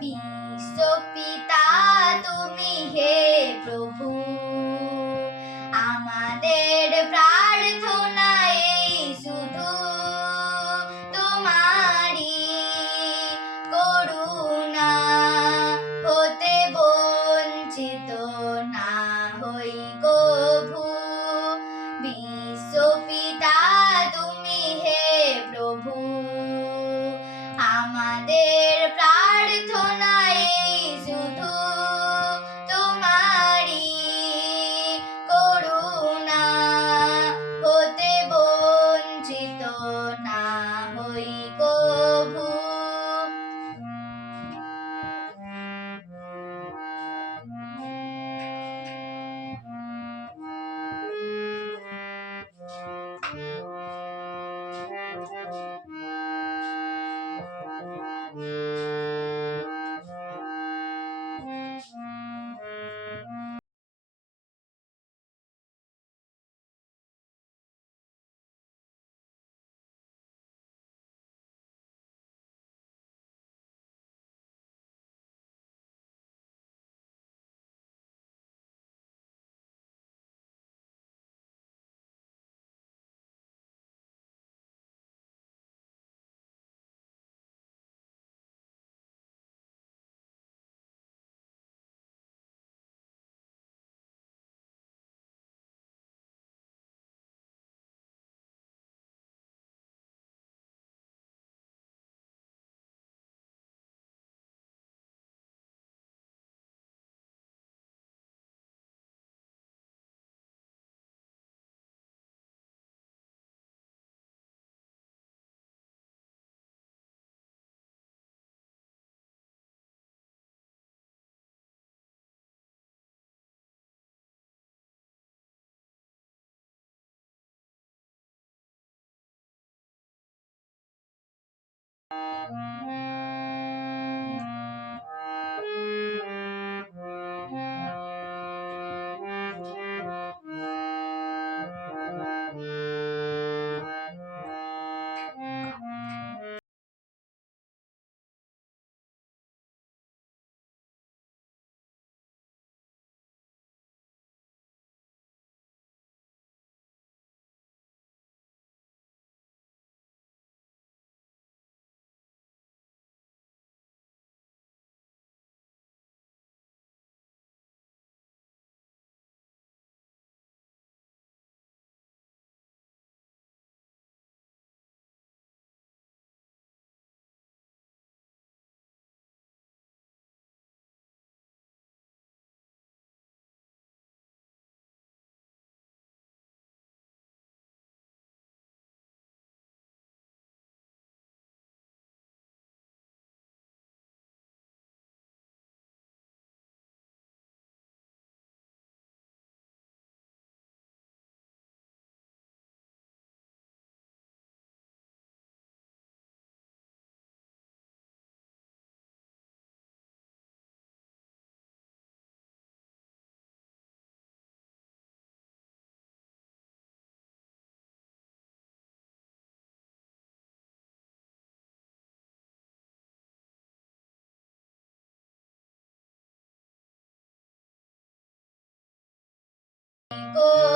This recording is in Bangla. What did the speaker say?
বিশ্বপিতা তুমি হে প্রভু। 一个